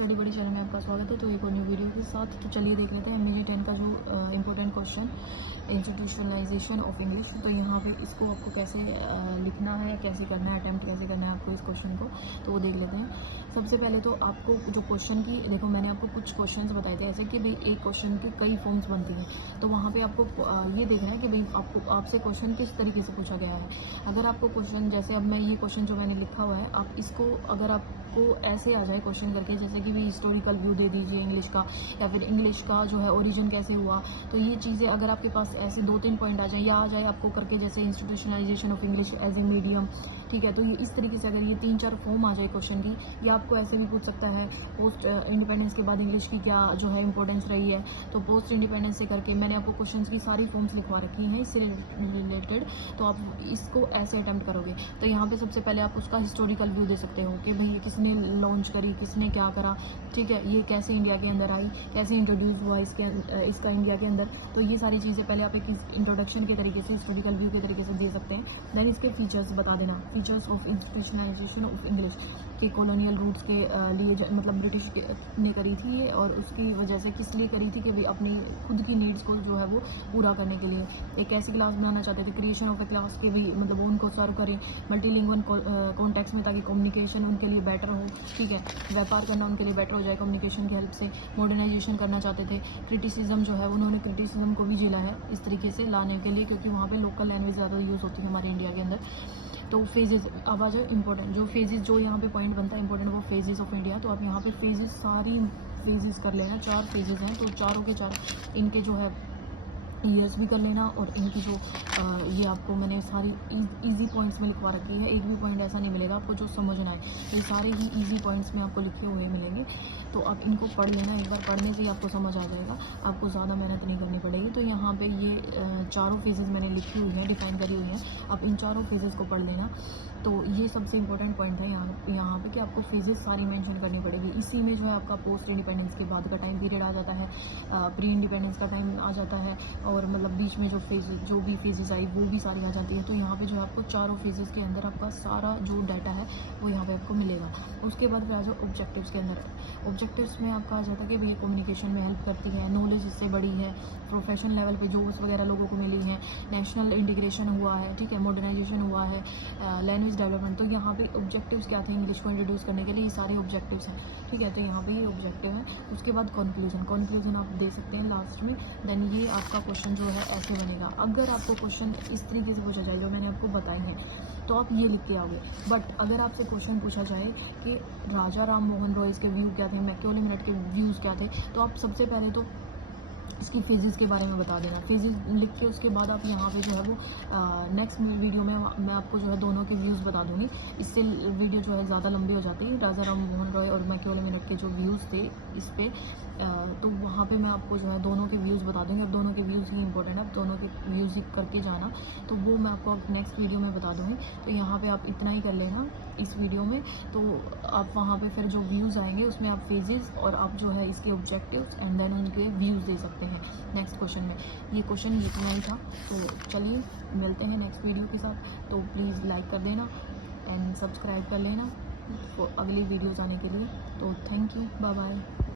Study बड़ी channel में आपका स्वागत है। तो एक और न्यू वीडियो के साथ तो चलिए देख लेते हैं एमए 10 का जो important question institutionalisation of English. तो यहाँ पे इसको आपको कैसे लिखना है, कैसे करना है, अटैम्प्ट कैसे करना है आपको इस क्वेश्चन को, तो वो देख लेते हैं। सबसे पहले तो आपको जो क्वेश्चन की देखो, मैंने आपको कुछ क्वेश्चंस बताए थे ऐसे कि भाई एक क्वेश्चन की कई फॉर्म्स बनती हैं। तो वहाँ पे आपको ये देखना है कि भाई आपसे क्वेश्चन किस तरीके से पूछा गया है। अगर आपको क्वेश्चन जैसे अब मैं ये क्वेश्चन जो मैंने लिखा हुआ है, आप इसको अगर आपको ऐसे आ जाए क्वेश्चन करके जैसे कि भी हिस्टोरिकल व्यू दे दीजिए इंग्लिश का, या फिर इंग्लिश का जो है ओरिजिन कैसे हुआ, तो ये चीज़ें अगर आपके पास ऐसे 2-3 पॉइंट आ जाए या आ जाए आपको करके जैसे institutionalisation of English as a medium, ठीक है। तो ये इस तरीके से अगर ये 3-4 फॉर्म आ जाए क्वेश्चन की, या आपको ऐसे भी पूछ सकता है पोस्ट इंडिपेंडेंस के बाद इंग्लिश की क्या जो है इंपॉर्टेंस रही है। तो पोस्ट इंडिपेंडेंस से करके मैंने आपको क्वेश्चन की सारी फॉर्म्स लिखवा रखी हैं इससे रिलेटेड। तो आप इसको ऐसे अटैम्प्ट करोगे तो यहाँ पे सबसे पहले आप उसका हिस्टोरिकल व्यू दे सकते हो कि भाई किसने लॉन्च करी, किसने क्या करा, ठीक है, ये कैसे इंडिया के अंदर आई, कैसे इंट्रोड्यूस हुआ इसका इंडिया के अंदर। तो ये सारी चीज़ें पहले आप एक इंट्रोडक्शन के तरीके से, हिस्टोरिकल व्यू के तरीके से दे सकते हैं। देन इसके फीचर्स बता देना, features of institutionalisation of English के कॉलोनियल रूट्स के लिए मतलब ब्रिटिश ने करी थी और उसकी वजह से किस लिए करी थी कि भाई अपनी खुद की नीड्स को जो है वो पूरा करने के लिए एक ऐसी क्लास बनाना चाहते थे, क्रिएशन ऑफ ए क्लास के भी मतलब उनको सर्व करें मल्टीलिंगुअल कॉन्टेक्स्ट में, ताकि कम्युनिकेशन उनके लिए बेटर हो, ठीक है, व्यापार करना उनके लिए बेटर हो जाए कम्युनिकेशन की हेल्प से। मॉडर्नाइजेशन करना चाहते थे, क्रिटिसिज्म जो है उन्होंने क्रिटिसिज्म को भी झेला है इस तरीके से लाने के लिए, क्योंकि वहाँ पे लोकल लैंग्वेज ज़्यादा यूज़ होती है हमारे इंडिया के अंदर। तो फेजेस आवाज़ इंपॉर्टेंट, जो फेजेस जो यहाँ पे पॉइंट बनता है इंपॉर्टेंट वो फेजेस ऑफ इंडिया। तो आप यहाँ पे फेजेस सारी फेजेस कर लेना, 4 फेजेस हैं तो चारों के चार इनके जो है ईयर्स भी कर लेना, और इनकी जो ये आपको मैंने सारी इजी पॉइंट्स में लिखवा रखी है। एक भी पॉइंट ऐसा नहीं मिलेगा आपको जो समझना है, ये सारे ही इजी पॉइंट्स में आपको लिखे हुए मिलेंगे। तो आप इनको पढ़ लेना, एक बार पढ़ने से ही आपको समझ आ जाएगा, आपको ज़्यादा मेहनत नहीं करनी पड़ेगी। तो यहाँ पे ये चारों फेजेस मैंने लिखी हुई हैं, डिफाइन करी हुई हैं, आप इन चारों फेजेस को पढ़ लेना। तो ये सबसे इंपॉर्टेंट पॉइंट है यहाँ पे कि आपको फेजेस सारी मेंशन करनी पड़ेगी। इसी में जो है आपका पोस्ट इंडिपेंडेंस के बाद का टाइम पीरियड आ जाता है, प्री इंडिपेंडेंस का टाइम आ जाता है, और मतलब बीच में जो भी फेजेस आई वो भी सारी आ जाती है। तो यहाँ पे जो आपको चारों फेजेस के अंदर आपका सारा जो डाटा है वो यहाँ पे आपको मिलेगा। उसके बाद फिर आ जाओ ऑब्जेक्टिव्स के अंदर। ऑब्जेक्टिव्स में आपका आ जाता है कि भैया कम्युनिकेशन में हेल्प करती है, नॉलेज इससे बड़ी है, प्रोफेशनल लेवल पे जॉब्स वगैरह लोगों को मिली हैं, नेशनल इंटीग्रेशन हुआ है, ठीक है, मॉडर्नाइजेशन हुआ है, लैंग्वेज डेवलपमेंट। तो यहाँ पे ऑब्जेक्टिव्स क्या थे इंग्लिश को इंट्रोड्यूस करने के लिए, ये सारे ऑब्जेक्टिव्स हैं, ठीक है। तो यहाँ पे ये ऑब्जेक्टिव है। उसके बाद कंक्लूजन आप दे सकते हैं लास्ट में। देन ये आपका क्वेश्चन जो है ऐसे बनेगा। अगर आपको क्वेश्चन इस तरीके से पूछा जाए जो मैंने आपको बताए हैं तो आप ये लिख के आओगे। बट अगर आपसे क्वेश्चन पूछा जाए कि राजा राम मोहन रॉय के व्यू क्या थे, मैकियावेली मिनट के व्यूज़ क्या थे, तो आप सबसे पहले तो इसकी फेजेस के बारे में बता देना, फेजेस लिख के उसके बाद आप यहाँ पे जो है वो नेक्स्ट वीडियो में मैं आपको जो है दोनों के व्यूज़ बता दूँगी। इससे वीडियो जो है ज़्यादा लंबी हो जाती है। राजा राम मोहन रॉय और मैकियावेली मिनट के जो व्यूज़ थे इस पर, तो वहाँ पे मैं आपको जो है दोनों के व्यूज़ बता दूँगी। अब दोनों के व्यूज़ ही इंपॉर्टेंट है, दोनों के व्यूज़ ही करके जाना, तो वो मैं आपको नेक्स्ट वीडियो में बता दूँगी। तो यहाँ पे आप इतना ही कर लेना इस वीडियो में। तो आप वहाँ पे फिर जो व्यूज़ आएंगे उसमें आप फेजेस और आप जो है इसके ऑब्जेक्टिव्स एंड देन उनके व्यूज़ दे सकते हैं नेक्स्ट क्वेश्चन में। ये क्वेश्चन इतना ही था। तो चलिए मिलते हैं नेक्स्ट वीडियो के साथ। तो प्लीज़ लाइक कर देना एंड सब्सक्राइब कर लेना अगली वीडियोज़ आने के लिए। तो थैंक यू, बाय बाय।